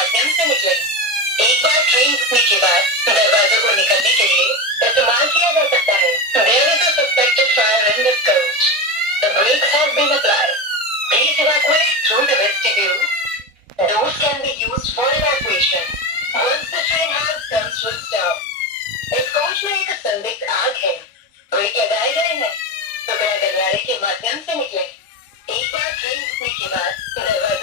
माध्यम से निकले। एक बार ट्रेन रुकने के बाद दरवाजों को निकलने के लिए इस्तेमाल किया जा सकता है। There is a suspected fire in this coach. The brakes have been applied. Please evacuate through the vestibule. Doors can be used for evacuation once the train has come to a stop. इस coach में एक संदिग्ध आग है। Break लगाए गए हैं। कृपया गलियारे के माध्यम से निकलें। एक बार ट्रेन रुकने के बाद दरवाजे